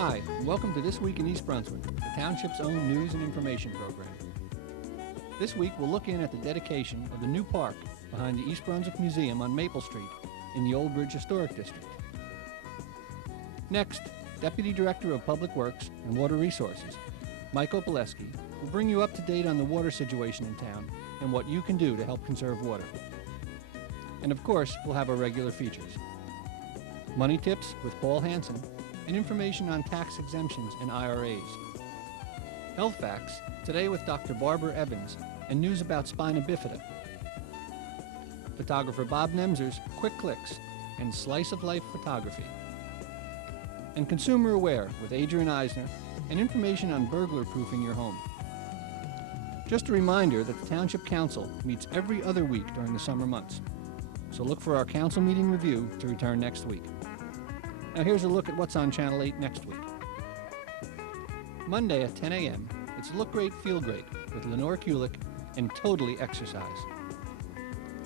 Hi, and welcome to This Week in East Brunswick, the township's own news and information program. This week we'll look in at the dedication of the new park behind the East Brunswick Museum on Maple Street in the Old Bridge Historic District. Next, Deputy Director of Public Works and Water Resources, Mike Opaleski, will bring you up to date on the water situation in town and what you can do to help conserve water. And of course, we'll have our regular features. Money tips with Paul Hansen, and information on tax exemptions and IRAs. Health facts, today with Dr. Barbara Evans, and news about spina bifida. Photographer Bob Nemzer's Quick Clicks and Slice of Life Photography. And Consumer Aware with Adrian Eisner, and information on burglar proofing your home. Just a reminder that the Township Council meets every other week during the summer months. So look for our council meeting review to return next week. Now here's a look at what's on Channel 8 next week. Monday at 10 a.m., it's Look Great, Feel Great with Lenore Kulik and Totally Exercise.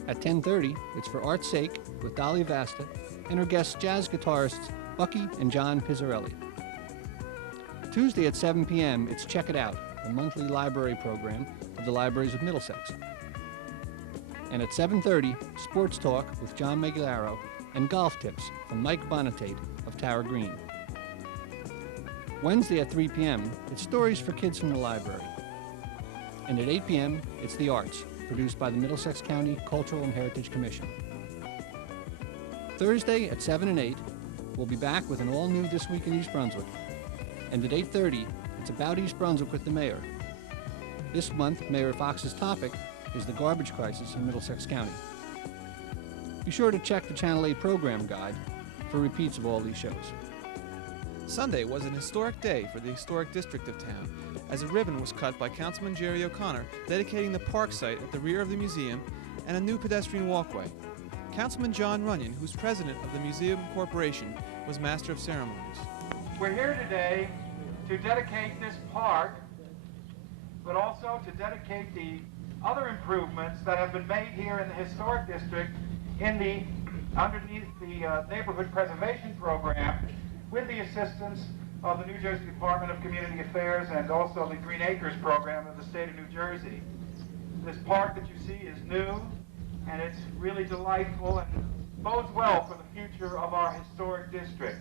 At 10:30, it's For Art's Sake with Dolly Vasta and her guests jazz guitarists Bucky and John Pizzarelli. Tuesday at 7 p.m., it's Check It Out, the monthly library program of the Libraries of Middlesex. And at 7:30, Sports Talk with John Megalaro and Golf Tips from Mike Bonatate of Tower Green. Wednesday at 3 p.m., it's Stories for Kids from the Library. And at 8 p.m., it's The Arts, produced by the Middlesex County Cultural and Heritage Commission. Thursday at 7 and 8, we'll be back with an all-new This Week in East Brunswick. And at 8:30, it's About East Brunswick with the Mayor. This month, Mayor Fox's topic is the garbage crisis in Middlesex County. Be sure to check the Channel 8 program guide for repeats of all these shows. Sunday was an historic day for the historic district of town, as a ribbon was cut by Councilman Jerry O'Connor dedicating the park site at the rear of the museum and a new pedestrian walkway. Councilman John Runyon, who's president of the Museum Corporation, was master of ceremonies. We're here today to dedicate this park, but also to dedicate the other improvements that have been made here in the historic district underneath the Neighborhood Preservation Program, with the assistance of the New Jersey Department of Community Affairs and also the Green Acres Program of the state of New Jersey. This park that you see is new, and it's really delightful and bodes well for the future of our historic district.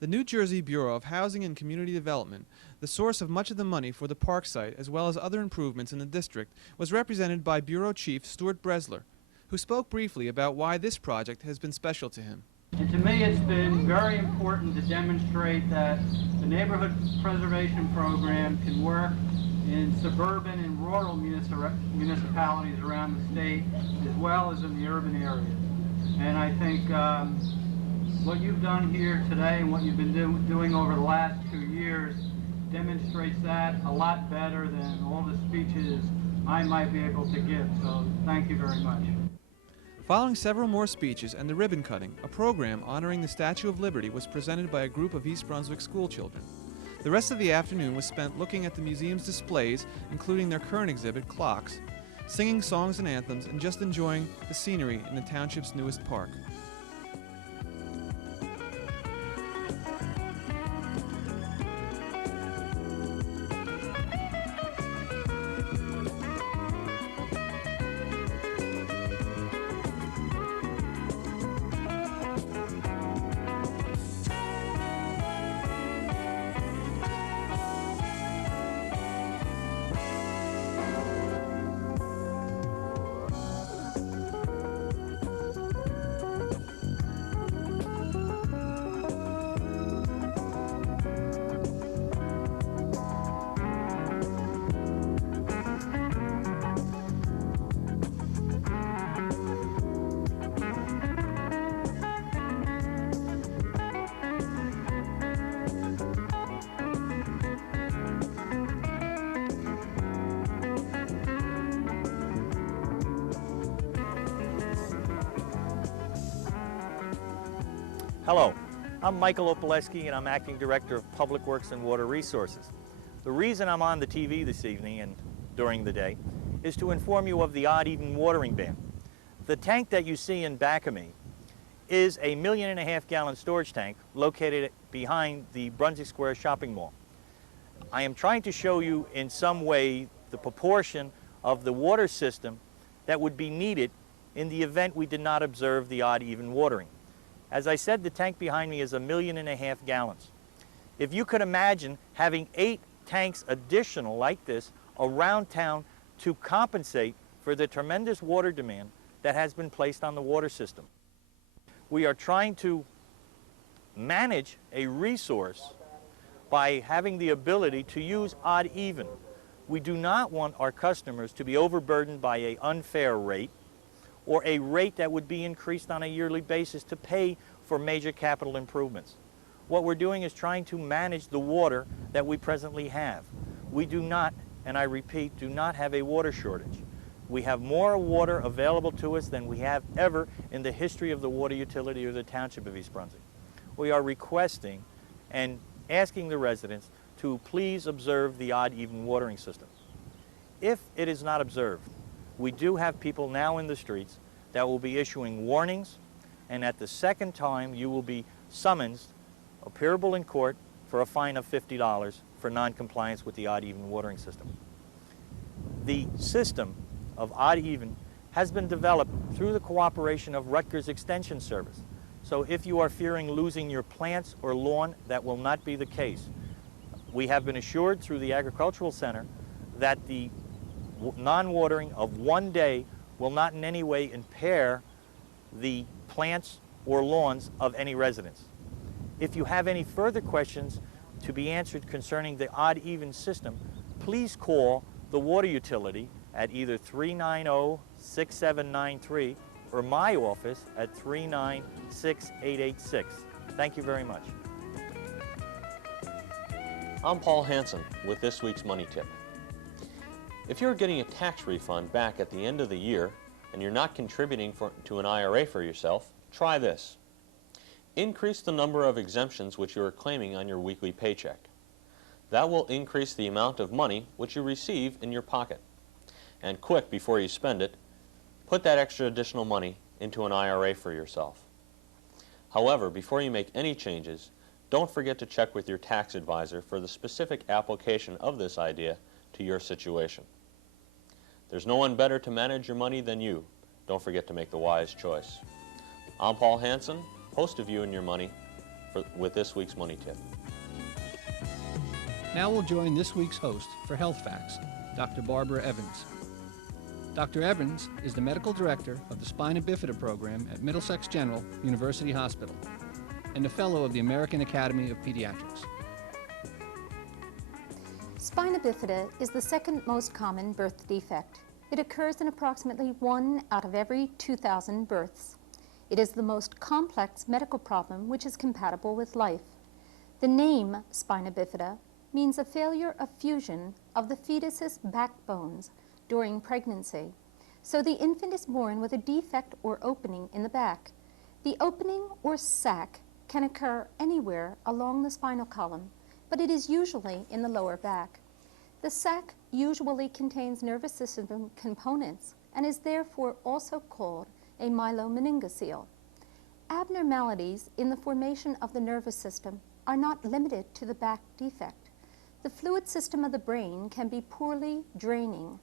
The New Jersey Bureau of Housing and Community Development, the source of much of the money for the park site as well as other improvements in the district, was represented by Bureau Chief Stuart Bresler, who spoke briefly about why this project has been special to him. And to me, it's been very important to demonstrate that the Neighborhood Preservation Program can work in suburban and rural municipalities around the state, as well as in the urban areas. And I think what you've done here today and what you've been doing over the last 2 years demonstrates that a lot better than all the speeches I might be able to give. So thank you very much. Following several more speeches and the ribbon cutting, a program honoring the Statue of Liberty was presented by a group of East Brunswick school children. The rest of the afternoon was spent looking at the museum's displays, including their current exhibit, clocks, singing songs and anthems, and just enjoying the scenery in the township's newest park. Hello, I'm Michael Opaleski and I'm Acting Director of Public Works and Water Resources. The reason I'm on the TV this evening and during the day is to inform you of the odd-even watering ban. The tank that you see in back of me is a 1.5 million gallon storage tank located behind the Brunswick Square shopping mall. I am trying to show you in some way the proportion of the water system that would be needed in the event we did not observe the odd-even watering. As I said, the tank behind me is 1.5 million gallons. If you could imagine having 8 tanks additional like this around town to compensate for the tremendous water demand that has been placed on the water system. We are trying to manage a resource by having the ability to use odd-even. We do not want our customers to be overburdened by an unfair rate or a rate that would be increased on a yearly basis to pay for major capital improvements. What we're doing is trying to manage the water that we presently have. We do not, and I repeat, do not have a water shortage. We have more water available to us than we have ever in the history of the water utility or the Township of East Brunswick. We are requesting and asking the residents to please observe the odd-even watering system. If it is not observed, we do have people now in the streets that will be issuing warnings, and at the second time you will be summoned, appearable in court, for a fine of $50 for non-compliance with the odd-even watering system. The system of odd-even has been developed through the cooperation of Rutgers Extension Service. So if you are fearing losing your plants or lawn, that will not be the case. We have been assured through the Agricultural Center that the non-watering of one day will not in any way impair the plants or lawns of any residents. If you have any further questions to be answered concerning the odd-even system, please call the water utility at either 390-6793 or my office at 396-886. Thank you very much. I'm Paul Hansen with this week's Money Tip. If you're getting a tax refund back at the end of the year and you're not contributing to an IRA for yourself, try this. Increase the number of exemptions which you are claiming on your weekly paycheck. That will increase the amount of money which you receive in your pocket. And quick, before you spend it, put that extra additional money into an IRA for yourself. However, before you make any changes, don't forget to check with your tax advisor for the specific application of this idea to your situation. There's no one better to manage your money than you. Don't forget to make the wise choice. I'm Paul Hansen, host of You and Your Money, with this week's Money Tip. Now we'll join this week's host for Health Facts, Dr. Barbara Evans. Dr. Evans is the medical director of the Spina Bifida program at Middlesex General University Hospital and a fellow of the American Academy of Pediatrics. Spina bifida is the second most common birth defect. It occurs in approximately 1 out of every 2,000 births. It is the most complex medical problem which is compatible with life. The name spina bifida means a failure of fusion of the fetus's backbones during pregnancy. So the infant is born with a defect or opening in the back. The opening or sac can occur anywhere along the spinal column, but it is usually in the lower back. The sac usually contains nervous system components and is therefore also called a myelomeningocele. Abnormalities in the formation of the nervous system are not limited to the back defect. The fluid system of the brain can be poorly draining.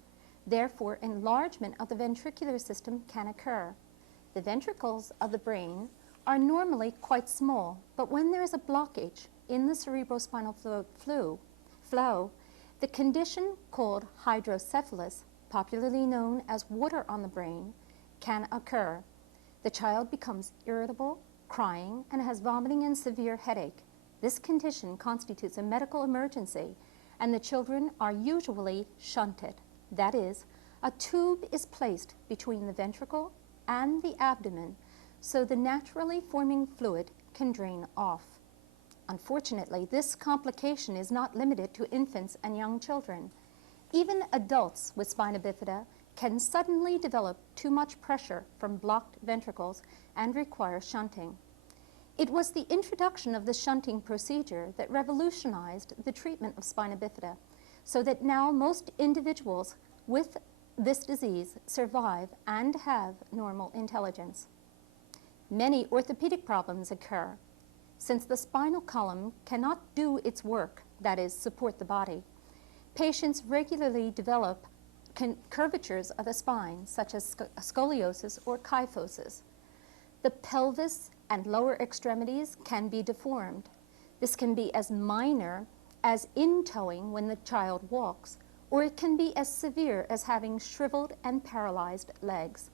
Therefore, enlargement of the ventricular system can occur. The ventricles of the brain are normally quite small, but when there is a blockage in the cerebrospinal flow, the condition called hydrocephalus, popularly known as water on the brain, can occur. The child becomes irritable, crying, and has vomiting and severe headache. This condition constitutes a medical emergency, and the children are usually shunted. That is, a tube is placed between the ventricle and the abdomen so the naturally forming fluid can drain off. Unfortunately, this complication is not limited to infants and young children. Even adults with spina bifida can suddenly develop too much pressure from blocked ventricles and require shunting. It was the introduction of the shunting procedure that revolutionized the treatment of spina bifida, so that now most individuals with this disease survive and have normal intelligence. Many orthopedic problems occur. Since the spinal column cannot do its work, that is, support the body, patients regularly develop curvatures of the spine, such as scoliosis or kyphosis. The pelvis and lower extremities can be deformed. This can be as minor as in-toeing when the child walks, or it can be as severe as having shriveled and paralyzed legs.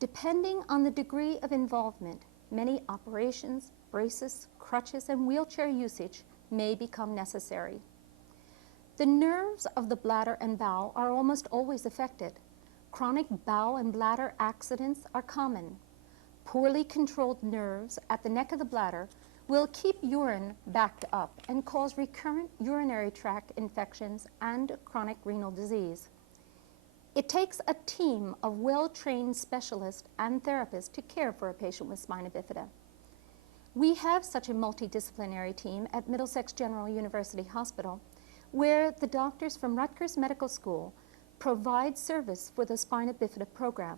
Depending on the degree of involvement, many operations, braces, crutches, and wheelchair usage may become necessary. The nerves of the bladder and bowel are almost always affected. Chronic bowel and bladder accidents are common. Poorly controlled nerves at the neck of the bladder will keep urine backed up and cause recurrent urinary tract infections and chronic renal disease. It takes a team of well-trained specialists and therapists to care for a patient with spina bifida. We have such a multidisciplinary team at Middlesex General University Hospital, where the doctors from Rutgers Medical School provide service for the spina bifida program.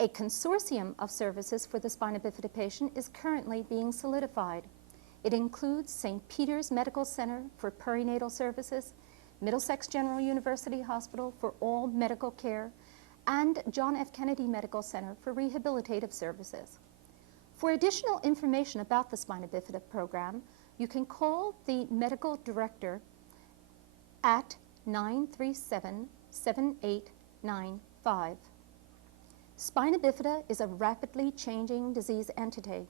A consortium of services for the spina bifida patient is currently being solidified. It includes St. Peter's Medical Center for perinatal services, Middlesex General University Hospital for all medical care, and John F. Kennedy Medical Center for rehabilitative services. For additional information about the spina bifida program, you can call the medical director at 937-7895. Spina bifida is a rapidly changing disease entity.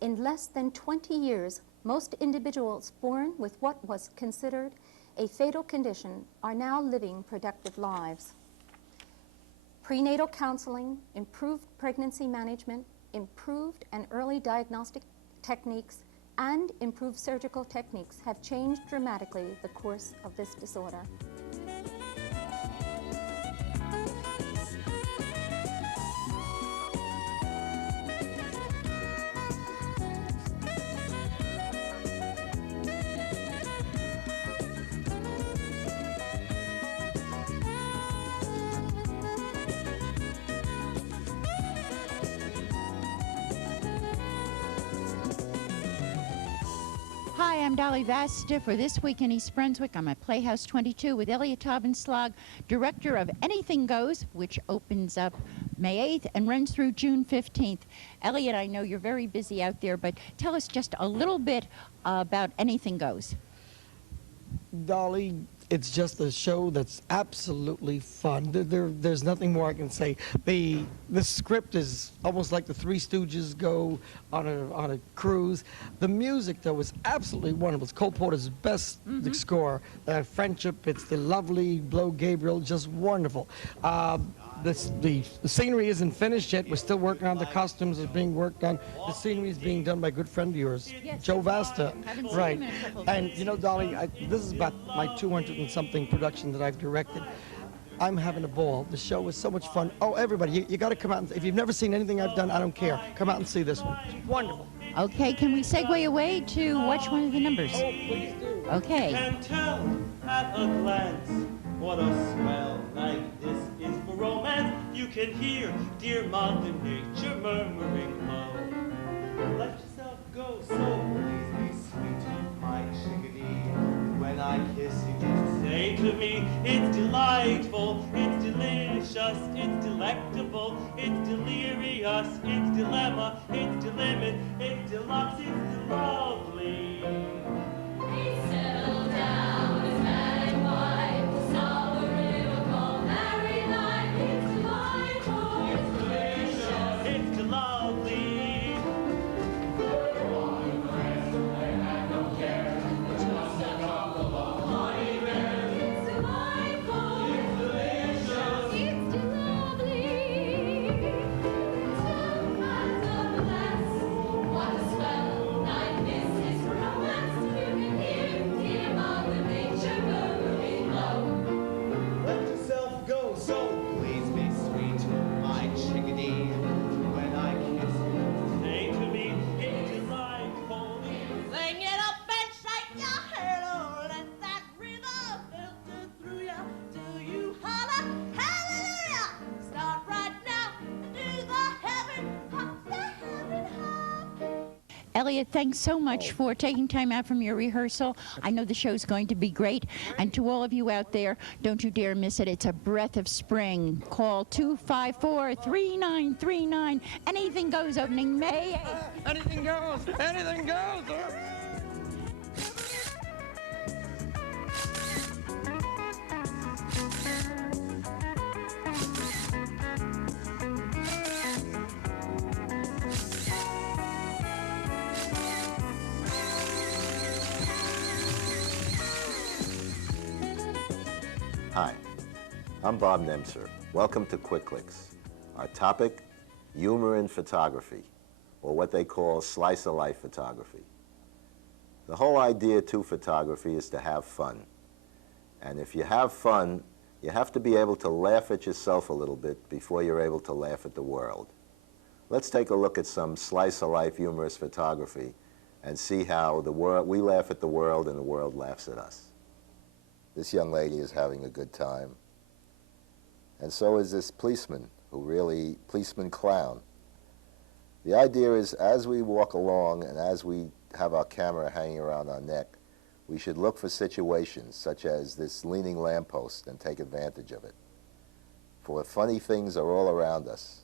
In less than 20 years, most individuals born with what was considered a fatal condition are now living productive lives. Prenatal counseling, improved pregnancy management, improved and early diagnostic techniques, and improved surgical techniques have changed dramatically the course of this disorder. Hi, I'm Dolly Vasta for This Week in East Brunswick. I'm at Playhouse 22 with Elliot Taubenslag, director of Anything Goes, which opens up May 8th and runs through June 15th. Elliot, I know you're very busy out there, but tell us just a little bit about Anything Goes. Dolly, it's just a show that's absolutely fun. There's nothing more I can say. The script is almost like the Three Stooges go on a cruise. The music, though, is absolutely wonderful. It's Cole Porter's best score. Friendship, it's the lovely Blow Gabriel, just wonderful. The scenery isn't finished yet. We're still working on the costumes. Are being worked on. The scenery is being done by a good friend of yours, Yes, Joe Vasta. Haven't seen Right. him in a couple of And years. you know, Dolly, this is about my 200 and something production that I've directed. I'm having a ball. The show is so much fun. Oh, everybody, you got to come out. If you've never seen anything I've done, I don't care. Come out and see this one. It's wonderful. Okay, can we segue away to watch one of the numbers? Oh, please do. Okay. Can tell at a glance what a swell night this is for romance. You can hear dear Mother Nature murmuring low. Let yourself go, so please be sweet, my chickadee. When I kiss you, say to me, it's delightful, it's delicious, it's delectable, it's delirious, it's dilemma, it's delimit, it's deluxe, it's lovely. Settle down as man and wife, solve a riddle called married life. It's delightful, it's delicious, It's lovely. it's delightful, it's delicious, it's lovely. Two minds of bliss, what a swell night this is for romance. Elliot, thanks so much for taking time out from your rehearsal. I know the show's going to be great. And to all of you out there, don't you dare miss it. It's a breath of spring. Call 254-3939. Anything Goes, opening May 8th. Anything goes! Anything goes! Hi, I'm Bob Nemser. Welcome to Quick Clicks. Our topic, humor in photography, or what they call slice-of-life photography. The whole idea to photography is to have fun. And if you have fun, you have to be able to laugh at yourself a little bit before you're able to laugh at the world. Let's take a look at some slice-of-life humorous photography and see how we laugh at the world and the world laughs at us. This young lady is having a good time. And so is this policeman, policeman clown. The idea is as we walk along and as we have our camera hanging around our neck, we should look for situations such as this leaning lamppost and take advantage of it. For funny things are all around us.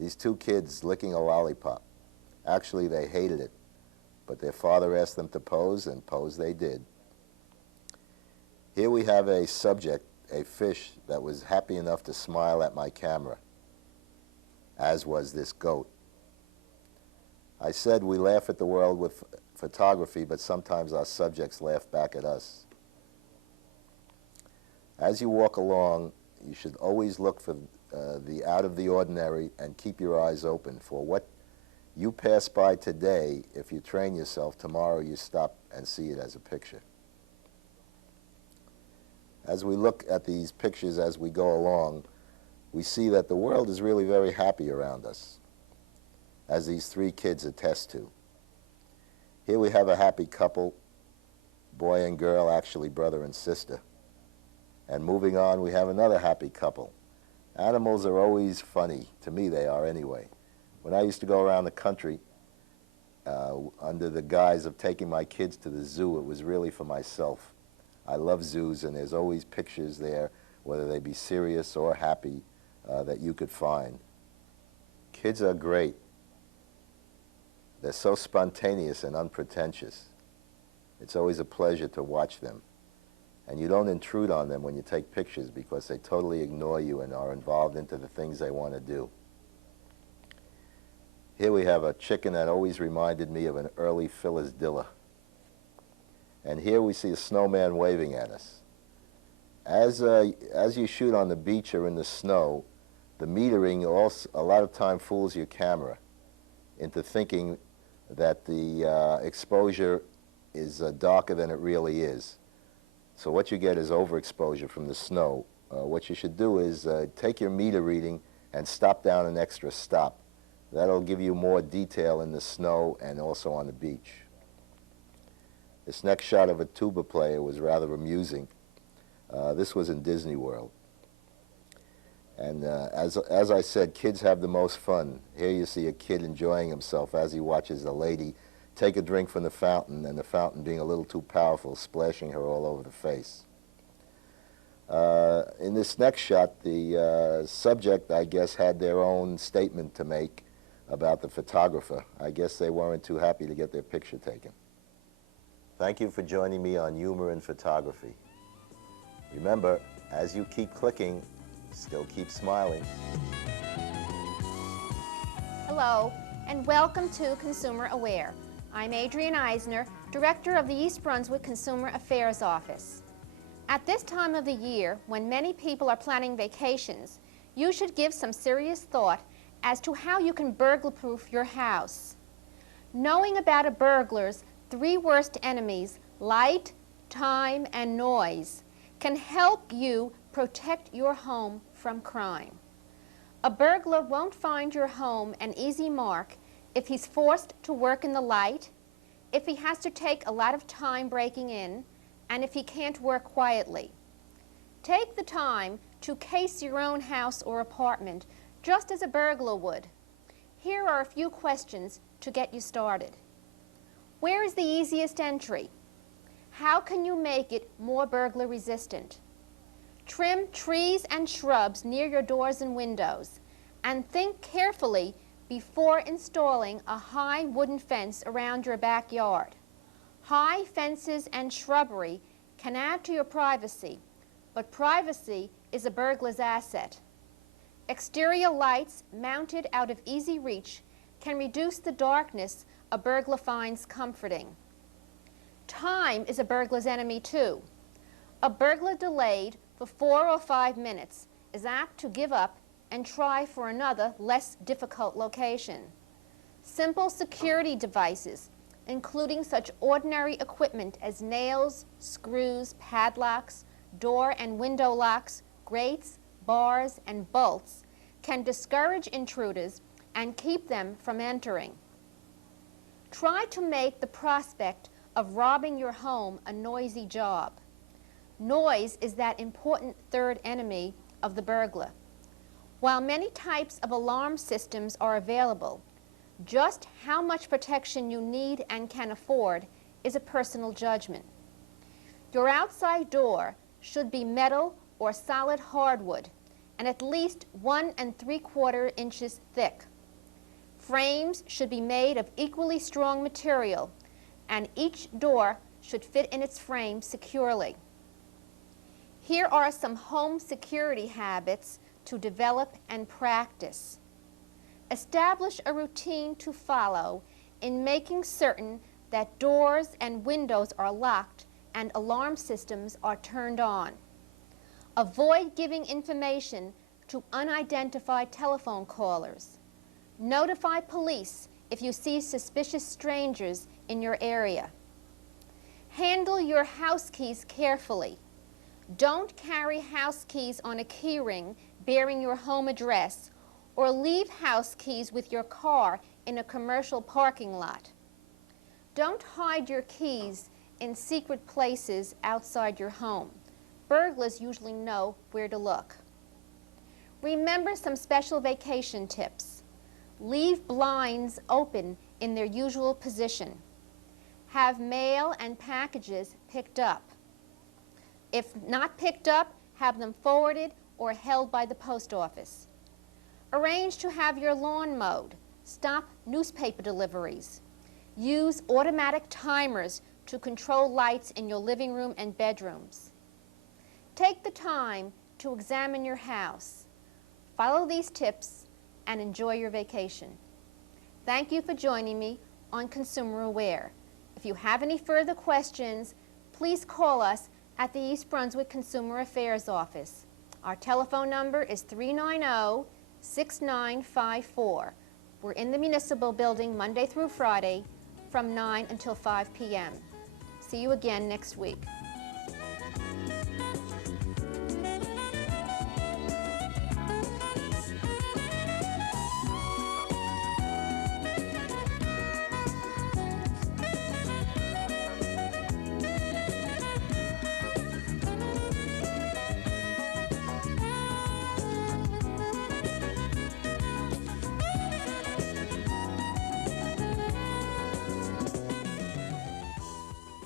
These two kids licking a lollipop. Actually, they hated it, but their father asked them to pose, and pose they did. Here we have a subject, a fish, that was happy enough to smile at my camera, as was this goat. I said we laugh at the world with photography, but sometimes our subjects laugh back at us. As you walk along, you should always look for the out of the ordinary and keep your eyes open for what you pass by today. If you train yourself, tomorrow you stop and see it as a picture. As we look at these pictures as we go along, we see that the world is really very happy around us, as these three kids attest to. Here we have a happy couple, boy and girl, actually brother and sister. And moving on, we have another happy couple. Animals are always funny. To me, they are anyway. When I used to go around the country, under the guise of taking my kids to the zoo, it was really for myself. I love zoos, and there's always pictures there, whether they be serious or happy, that you could find. Kids are great. They're so spontaneous and unpretentious. It's always a pleasure to watch them. And you don't intrude on them when you take pictures because they totally ignore you and are involved into the things they want to do. Here we have a chicken that always reminded me of an early Phyllis Diller. And here we see a snowman waving at us. As you shoot on the beach or in the snow, the metering also a lot of time fools your camera into thinking that the exposure is darker than it really is. So what you get is overexposure from the snow. What you should do is take your meter reading and stop down an extra stop. That'll give you more detail in the snow and also on the beach. This next shot of a tuba player was rather amusing. This was in Disney World. And as I said, kids have the most fun. Here you see a kid enjoying himself as he watches a lady take a drink from the fountain, and the fountain being a little too powerful, splashing her all over the face. In this next shot, the subject, I guess, had their own statement to make about the photographer. I guess they weren't too happy to get their picture taken. Thank you for joining me on Humor in Photography. Remember, as you keep clicking, still keep smiling. Hello, and welcome to Consumer Aware. I'm Adrienne Eisner, Director of the East Brunswick Consumer Affairs Office. At this time of the year, when many people are planning vacations, you should give some serious thought as to how you can burglar-proof your house. Knowing about a burglar's three worst enemies, light, time, and noise, can help you protect your home from crime. A burglar won't find your home an easy mark if he's forced to work in the light, if he has to take a lot of time breaking in, and if he can't work quietly. Take the time to case your own house or apartment just as a burglar would. Here are a few questions to get you started. Where is the easiest entry? How can you make it more burglar resistant? Trim trees and shrubs near your doors and windows, and think carefully before installing a high wooden fence around your backyard. High fences and shrubbery can add to your privacy, but privacy is a burglar's asset. Exterior lights mounted out of easy reach can reduce the darkness a burglar finds comforting. Time is a burglar's enemy too. A burglar delayed for 4 or 5 minutes is apt to give up and try for another, less difficult location. Simple security devices, including such ordinary equipment as nails, screws, padlocks, door and window locks, grates, bars, and bolts, can discourage intruders and keep them from entering. Try to make the prospect of robbing your home a noisy job. Noise is that important third enemy of the burglar. While many types of alarm systems are available, just how much protection you need and can afford is a personal judgment. Your outside door should be metal or solid hardwood and at least 1 3/4 inches thick. Frames should be made of equally strong material, and each door should fit in its frame securely. Here are some home security habits to develop and practice. Establish a routine to follow in making certain that doors and windows are locked and alarm systems are turned on. Avoid giving information to unidentified telephone callers. Notify police if you see suspicious strangers in your area. Handle your house keys carefully. Don't carry house keys on a key ring bearing your home address, or leave house keys with your car in a commercial parking lot. Don't hide your keys in secret places outside your home. Burglars usually know where to look. Remember some special vacation tips. Leave blinds open in their usual position. Have mail and packages picked up. If not picked up, have them forwarded or held by the post office. Arrange to have your lawn mowed. Stop newspaper deliveries. Use automatic timers to control lights in your living room and bedrooms. Take the time to examine your house. Follow these tips and enjoy your vacation. Thank you for joining me on Consumer Aware. If you have any further questions, please call us at the East Brunswick Consumer Affairs Office. Our telephone number is 390-6954. We're in the Municipal Building Monday through Friday from 9 until 5 p.m. See you again next week.